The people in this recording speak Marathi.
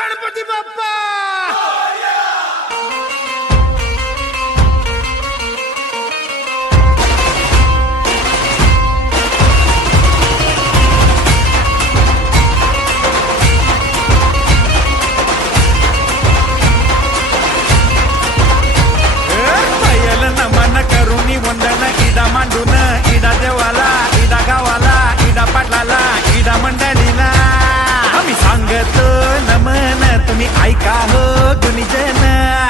गणपती बाप्पा नमन करुणी वंदन इडा मांडून इडा देवाला इडा गावाला इडा पाटलाला इडा मंडळीला आम्ही सांगतो नमन तुम्ही ऐका हो गुणीजन